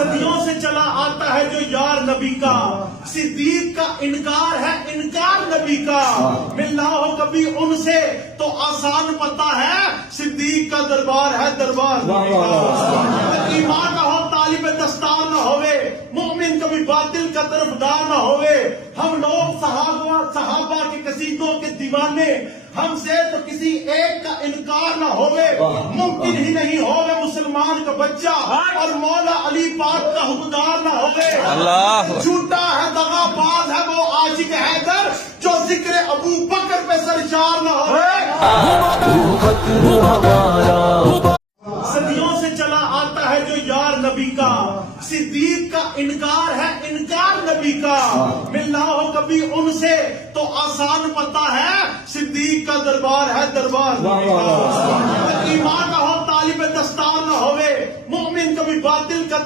صدیوں سے چلا آتا ہے جو یار نبی کا، صدیق کا انکار ہے انکار نبی کا، ملنا ہو کبھی ان سے تو آسان پتا ہے، صدیق کا دربار ہے دربار نبی کا۔ ایمان کا ہو طالب دستار نہ ہوئے، مومن کبھی باطل کا طرفدار نہ ہوئے، ہم لوگ صحابہ کے قصیدوں کے دیوانے، ہم سے تو کسی ایک کا انکار نہ ہوئے، ممکن ہی نہیں ہوئے مسلمان کا بچہ اور مولا علی پاک کا حکمدار نہ ہوئے۔ جھوٹا ہے دغا باز ہے وہ عاشق حیدر، جو ذکر ابو بکر پہ سرشار نہ ہوئے۔ صدیوں سے چلا آتا ہے جو یار نبی کا، صدیق کا انکار ہے انکار نبی کا، ملنا ہو کبھی ان سے تو آسان پتا ہے، صدیق کا دربار ہے دربار نبی کا۔ ایمان کا ہو طالب دستار نہ ہوئے، مومن کبھی باطل کا